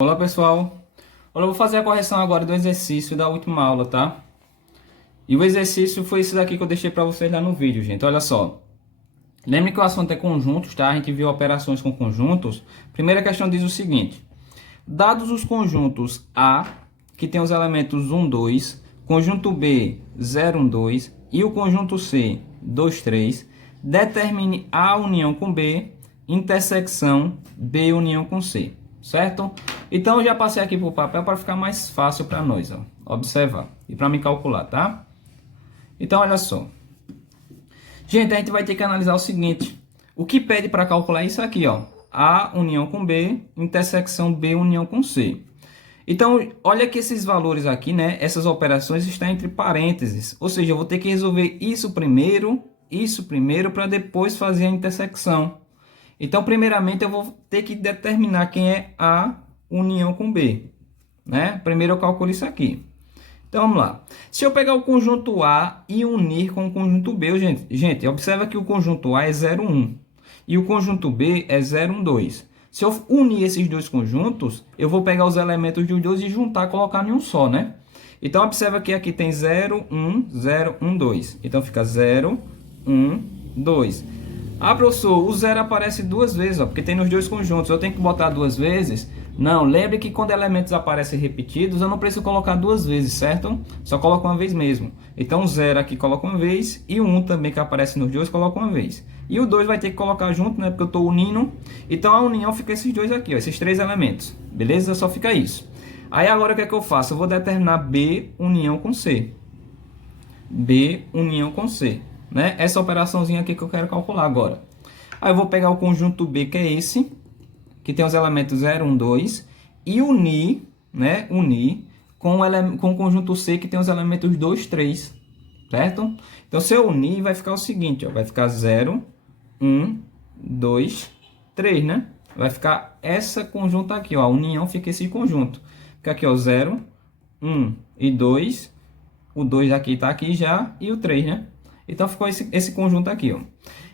Olá pessoal, olha, eu vou fazer a correção agora do exercício da última aula, tá? E o exercício foi esse daqui que eu deixei para vocês lá no vídeo, gente. Olha só, lembre que o assunto é conjuntos, tá? A gente viu operações com conjuntos. Primeira questão diz o seguinte: dados os conjuntos A, que tem os elementos 1, 2, conjunto B, 0, 1, 2 e o conjunto C, 2, 3, determine A união com B, intersecção B união com C, certo? Então eu já passei aqui para o papel para ficar mais fácil para nós, ó, observar e para me calcular, tá? Então olha só. Gente, a gente vai ter que analisar o seguinte: o que pede para calcular isso aqui, ó, A união com B, intersecção B união com C. Então, olha que esses valores aqui, né, essas operações estão entre parênteses, ou seja, eu vou ter que resolver isso primeiro para depois fazer a intersecção. Então, primeiramente eu vou ter que determinar quem é A união com B, né? Primeiro eu calculo isso aqui. Então vamos lá. Se eu pegar o conjunto A e unir com o conjunto B, gente, observa que o conjunto A é 0, 1 e o conjunto B é 0, 1, 2. Se eu unir esses dois conjuntos, eu vou pegar os elementos dos dois e juntar, colocar em um só, né? Então observa que aqui tem 0, 1, 0, 1, 2. Então fica 0, 1, 2. Ah, professor, o 0 aparece duas vezes, ó, porque tem nos dois conjuntos. Eu tenho que botar duas vezes? Não, lembre que quando elementos aparecem repetidos, eu não preciso colocar duas vezes, certo? Só coloco uma vez mesmo. Então, o 0 aqui coloca uma vez, e o 1 também que aparece nos dois, coloca uma vez. E o 2 vai ter que colocar junto, né? Porque eu estou unindo. Então, a união fica esses dois aqui, ó, esses três elementos. Beleza? Só fica isso. Aí, agora, o que é que eu faço? Eu vou determinar B união com C. B união com C, né? Essa operaçãozinha aqui que eu quero calcular agora. Aí, eu vou pegar o conjunto B, que é esse, que tem os elementos 0, 1, 2, e unir, né? Unir com o conjunto C, que tem os elementos 2, 3, certo? Então, se eu unir, vai ficar o seguinte, ó, vai ficar 0, 1, 2, 3, né? Vai ficar essa conjunta aqui, ó, a união fica esse conjunto. Fica aqui, ó, 0, 1 e 2, o 2 aqui tá aqui já, e o 3, né? Então, ficou esse conjunto aqui, ó.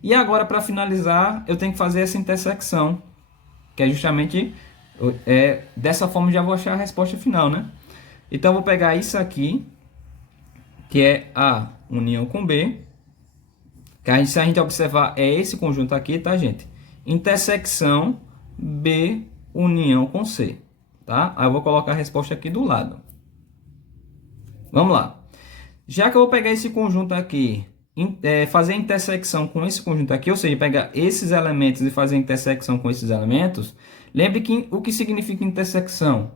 E agora, para finalizar, eu tenho que fazer essa intersecção, que é justamente dessa forma já vou achar a resposta final, né? Então, eu vou pegar isso aqui, que é A união com B, que se a gente observar é esse conjunto aqui, tá, gente? Intersecção B união com C, tá? Aí eu vou colocar a resposta aqui do lado. Vamos lá. Já que eu vou pegar esse conjunto aqui, fazer a intersecção com esse conjunto aqui, ou seja, pegar esses elementos e fazer a intersecção com esses elementos, lembre que o que significa intersecção?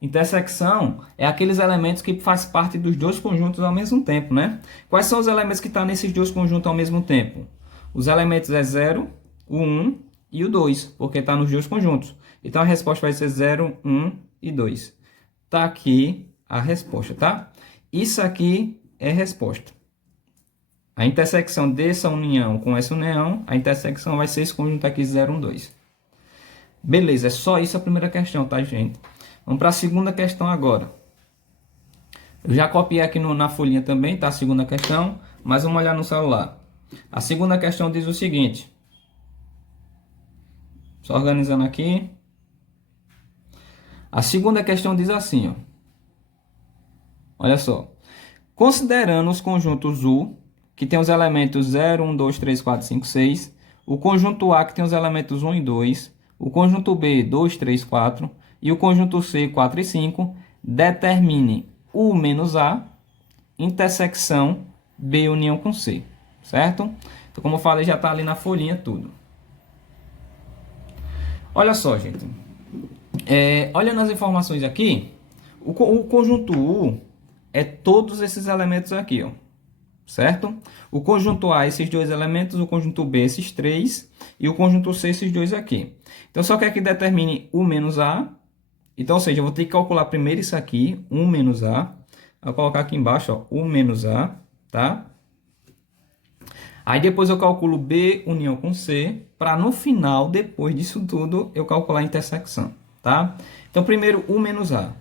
Intersecção é aqueles elementos que fazem parte dos dois conjuntos ao mesmo tempo, né? Quais são os elementos que estão nesses dois conjuntos ao mesmo tempo? Os elementos é 0, o 1 e o 2, porque está nos dois conjuntos. Então a resposta vai ser 0, 1 e 2. Está aqui a resposta, tá? Isso aqui é a resposta. A intersecção dessa união com essa união, a intersecção vai ser esse conjunto aqui 0, 1, 2. Beleza, é só isso a primeira questão, tá, gente? Vamos para a segunda questão agora. Eu já copiei aqui na folhinha também, tá? A segunda questão, mas vamos olhar no celular. A segunda questão diz o seguinte. Só organizando aqui. A segunda questão diz assim, ó. Olha só. Considerando os conjuntos U, que tem os elementos 0, 1, 2, 3, 4, 5, 6. O conjunto A, que tem os elementos 1 e 2. O conjunto B, 2, 3, 4. E o conjunto C, 4 e 5. Determine U menos A, intersecção B união com C. Certo? Então, como eu falei, já está ali na folhinha tudo. Olha só, gente. Olhando as informações aqui, o conjunto U é todos esses elementos aqui, ó. Certo? O conjunto A, esses dois elementos, o conjunto B, esses três, e o conjunto C, esses dois aqui. Então, só quer que determine U menos A. Então, ou seja, eu vou ter que calcular primeiro isso aqui, 1 menos A. Vou colocar aqui embaixo, ó, 1 menos A, tá? Aí depois eu calculo B união com C, para no final, depois disso tudo, eu calcular a intersecção, tá? Então, primeiro, 1 menos A.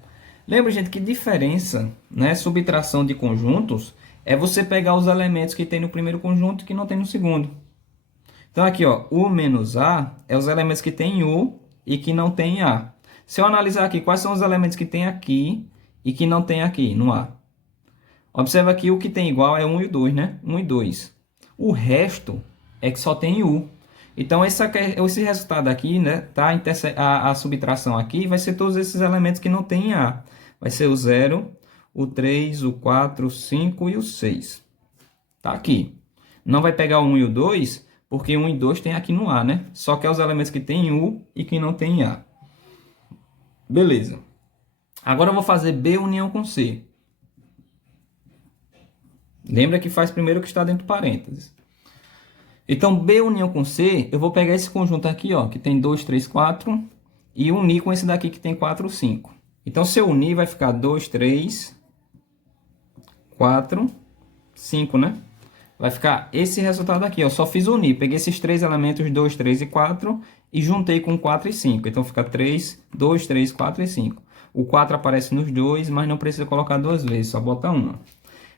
Lembra, gente, que diferença, né, subtração de conjuntos, é você pegar os elementos que tem no primeiro conjunto e que não tem no segundo. Então, aqui, ó, U menos A é os elementos que tem U e que não tem A. Se eu analisar aqui, quais são os elementos que tem aqui e que não tem aqui no A? Observa aqui, o que tem igual é 1 e o 2, né? 1 e 2. O resto é que só tem U. Então, esse resultado aqui, né? Tá? A subtração aqui vai ser todos esses elementos que não tem em A. Vai ser o 0, o 3, o 4, o 5 e o 6. Tá aqui. Não vai pegar o 1 e o 2, porque 1 e 2 tem aqui no A, né? Só que é os elementos que tem em U e que não tem em A. Beleza. Agora eu vou fazer B união com C. Lembra que faz primeiro o que está dentro do parênteses. Então, B união com C, eu vou pegar esse conjunto aqui, ó, que tem 2, 3, 4, e unir com esse daqui que tem 4, 5. Então, se eu unir, vai ficar 2, 3, 4, 5, né? Vai ficar esse resultado aqui, ó. Só fiz unir. Peguei esses três elementos, 2, 3 e 4, e juntei com 4 e 5. Então, fica 3, 2, 3, 4 e 5. O 4 aparece nos dois, mas não precisa colocar duas vezes, só bota uma.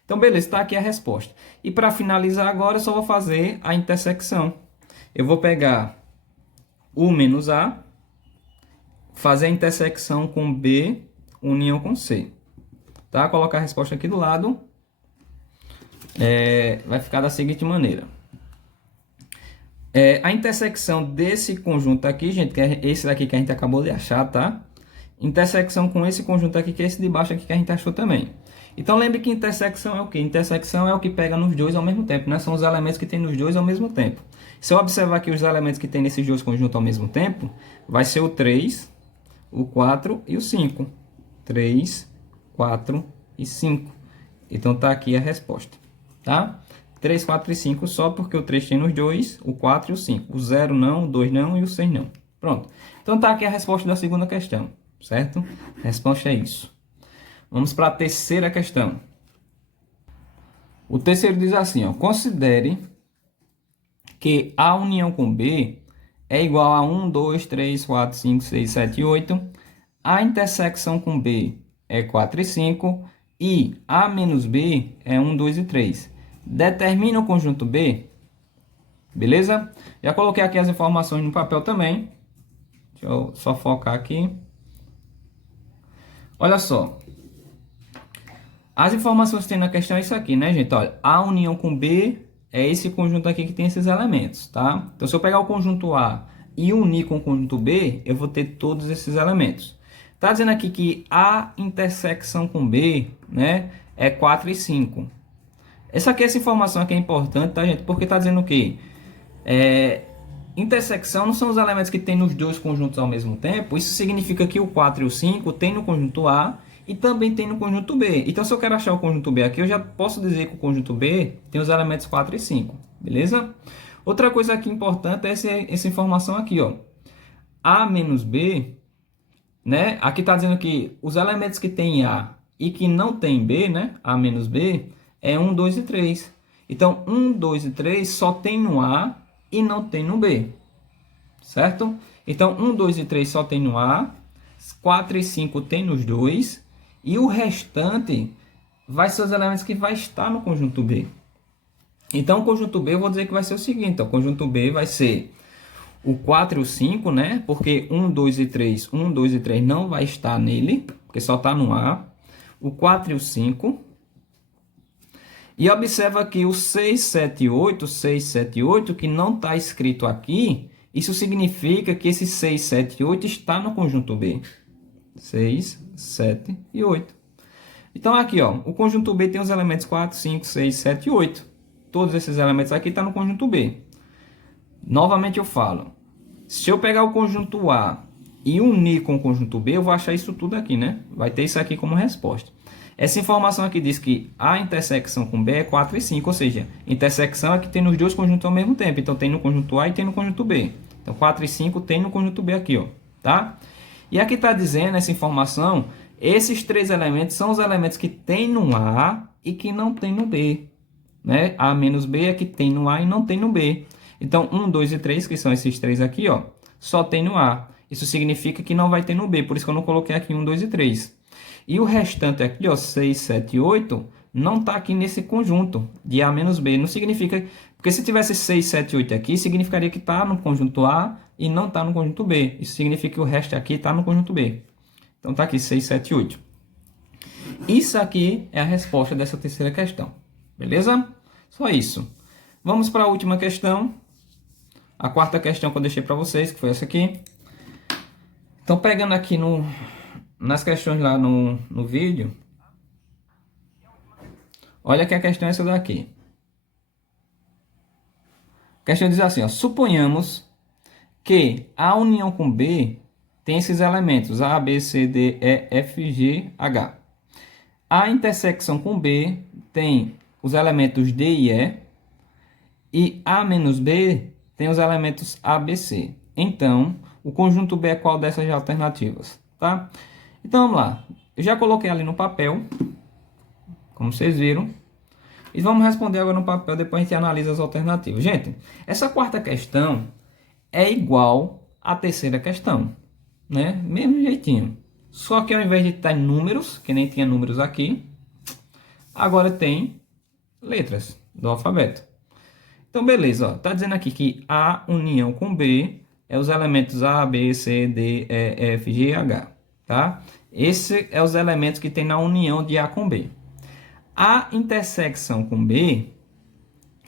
Então, beleza, está aqui a resposta. E para finalizar agora, eu só vou fazer a intersecção. Eu vou pegar U menos A, fazer a intersecção com B, união com C. Tá? Colocar a resposta aqui do lado. Vai ficar da seguinte maneira. A intersecção desse conjunto aqui, gente, que é esse daqui que a gente acabou de achar, tá? Intersecção com esse conjunto aqui, que é esse de baixo aqui que a gente achou também. Então, lembre que intersecção é o quê? Intersecção é o que pega nos dois ao mesmo tempo, né? São os elementos que tem nos dois ao mesmo tempo. Se eu observar aqui os elementos que tem nesses dois conjuntos ao mesmo tempo, vai ser o 3, o 4 e o 5. 3, 4 e 5. Então, tá aqui a resposta, tá? 3, 4 e 5 só porque o 3 tem nos dois, o 4 e o 5. O 0 não, o 2 não e o 6 não. Pronto. Então, tá aqui a resposta da segunda questão, certo? A resposta é isso. Vamos para a terceira questão. O terceiro diz assim, ó, considere que A união com B é igual a 1, 2, 3, 4, 5, 6, 7 e 8. A intersecção com B é 4 e 5. E A menos B é 1, 2 e 3. Determina o conjunto B. Beleza? Já coloquei aqui as informações no papel também. Deixa eu só focar aqui. Olha só. As informações que tem na questão é isso aqui, né, gente? Olha, A união com B é esse conjunto aqui que tem esses elementos, tá? Então, se eu pegar o conjunto A e unir com o conjunto B, eu vou ter todos esses elementos. Tá dizendo aqui que A intersecção com B, né, é 4 e 5. Essa informação aqui é importante, tá, gente? Porque tá dizendo o quê? Intersecção não são os elementos que tem nos dois conjuntos ao mesmo tempo. Isso significa que o 4 e o 5 tem no conjunto A e também tem no conjunto B. Então, se eu quero achar o conjunto B aqui, eu já posso dizer que o conjunto B tem os elementos 4 e 5. Beleza? Outra coisa aqui importante é essa informação aqui, ó. A menos B, né? Aqui está dizendo que os elementos que tem A e que não tem B, né? A menos B, é 1, 2 e 3. Então, 1, 2 e 3 só tem no A e não tem no B. Certo? Então, 1, 2 e 3 só tem no A. 4 e 5 tem nos dois. E o restante vai ser os elementos que vai estar no conjunto B. Então, o conjunto B eu vou dizer que vai ser o seguinte. O conjunto B vai ser o 4 e o 5, né? Porque 1, 2 e 3, 1, 2 e 3 não vai estar nele, porque só está no A. O 4 e o 5. E observa aqui o 6, 7 e 8, 6, 7 e 8, que não está escrito aqui. Isso significa que esse 6, 7 e 8 está no conjunto B. 6, 7 e 8. Então, aqui, ó, o conjunto B tem os elementos 4, 5, 6, 7 e 8. Todos esses elementos aqui estão no conjunto B. Novamente eu falo. Se eu pegar o conjunto A e unir com o conjunto B, eu vou achar isso tudo aqui, né? Vai ter isso aqui como resposta. Essa informação aqui diz que a intersecção com B é 4 e 5, ou seja, intersecção é que tem nos dois conjuntos ao mesmo tempo. Então, tem no conjunto A e tem no conjunto B. Então, 4 e 5 tem no conjunto B aqui, ó, tá? E aqui está dizendo essa informação, esses três elementos são os elementos que tem no A e que não tem no B. Né? A menos B é que tem no A e não tem no B. Então, 1, 2 e 3, que são esses três aqui, ó, só tem no A. Isso significa que não vai ter no B, por isso que eu não coloquei aqui 1, 2 e 3. E o restante aqui, ó, 6, 7 e 8, não está aqui nesse conjunto de A menos B. Não significa... Porque se tivesse 6, 7 e 8 aqui, significaria que está no conjunto A e não está no conjunto B. Isso significa que o resto aqui está no conjunto B. Então está aqui 6, 7, 8. Isso aqui é a resposta dessa terceira questão. Beleza? Só isso. Vamos para a última questão. A quarta questão que eu deixei para vocês, que foi essa aqui. Então, pegando aqui nas questões lá no vídeo. Olha que a questão é essa daqui. A questão diz assim, ó, suponhamos que a união com B tem esses elementos A, B, C, D, E, F, G, H. A intersecção com B tem os elementos D e E, e A menos B tem os elementos A, B, C. Então, o conjunto B é qual dessas alternativas? Tá? Então, vamos lá. Eu já coloquei ali no papel, como vocês viram. E vamos responder agora no papel, depois a gente analisa as alternativas. Gente, essa quarta questão é igual à terceira questão, né? Mesmo jeitinho. Só que ao invés de estar em números, que nem tinha números aqui, agora tem letras do alfabeto. Então, beleza, ó. Tá dizendo aqui que A união com B é os elementos A, B, C, D, E, F, G, H, tá? Esse é os elementos que tem na união de A com B. A intersecção com B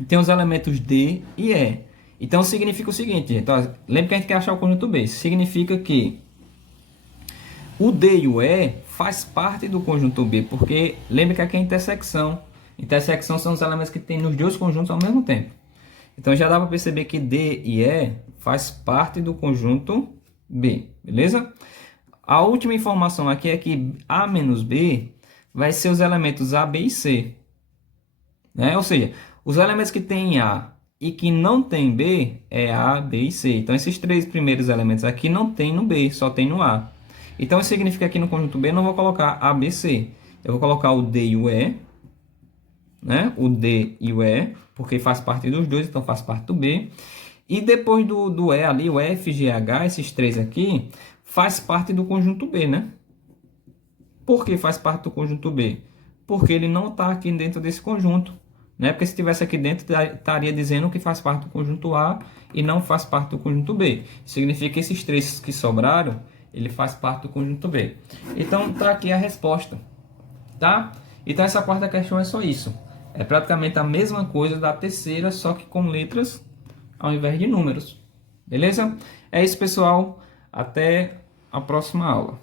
tem os elementos D e E. Então, significa o seguinte, gente. Ó, lembra que a gente quer achar o conjunto B. Significa que o D e o E faz parte do conjunto B, porque lembra que aqui é intersecção. Intersecção são os elementos que tem nos dois conjuntos ao mesmo tempo. Então, já dá para perceber que D e E faz parte do conjunto B, beleza? A última informação aqui é que A menos B vai ser os elementos A, B e C. Né? Ou seja, os elementos que tem A e que não tem B é A, B e C. Então, esses três primeiros elementos aqui não tem no B, só tem no A. Então, isso significa que no conjunto B eu não vou colocar A, B, C. Eu vou colocar o D e o E. Né? O D e o E, porque faz parte dos dois, então faz parte do B. E depois do E ali, o F, G, H, esses três aqui, faz parte do conjunto B, né? Por que faz parte do conjunto B? Porque ele não está aqui dentro desse conjunto. Né? Porque se estivesse aqui dentro, estaria dizendo que faz parte do conjunto A e não faz parte do conjunto B. Significa que esses três que sobraram, ele faz parte do conjunto B. Então, está aqui a resposta. Tá? Então, essa quarta questão é só isso. É praticamente a mesma coisa da terceira, só que com letras ao invés de números. Beleza? É isso, pessoal. Até a próxima aula.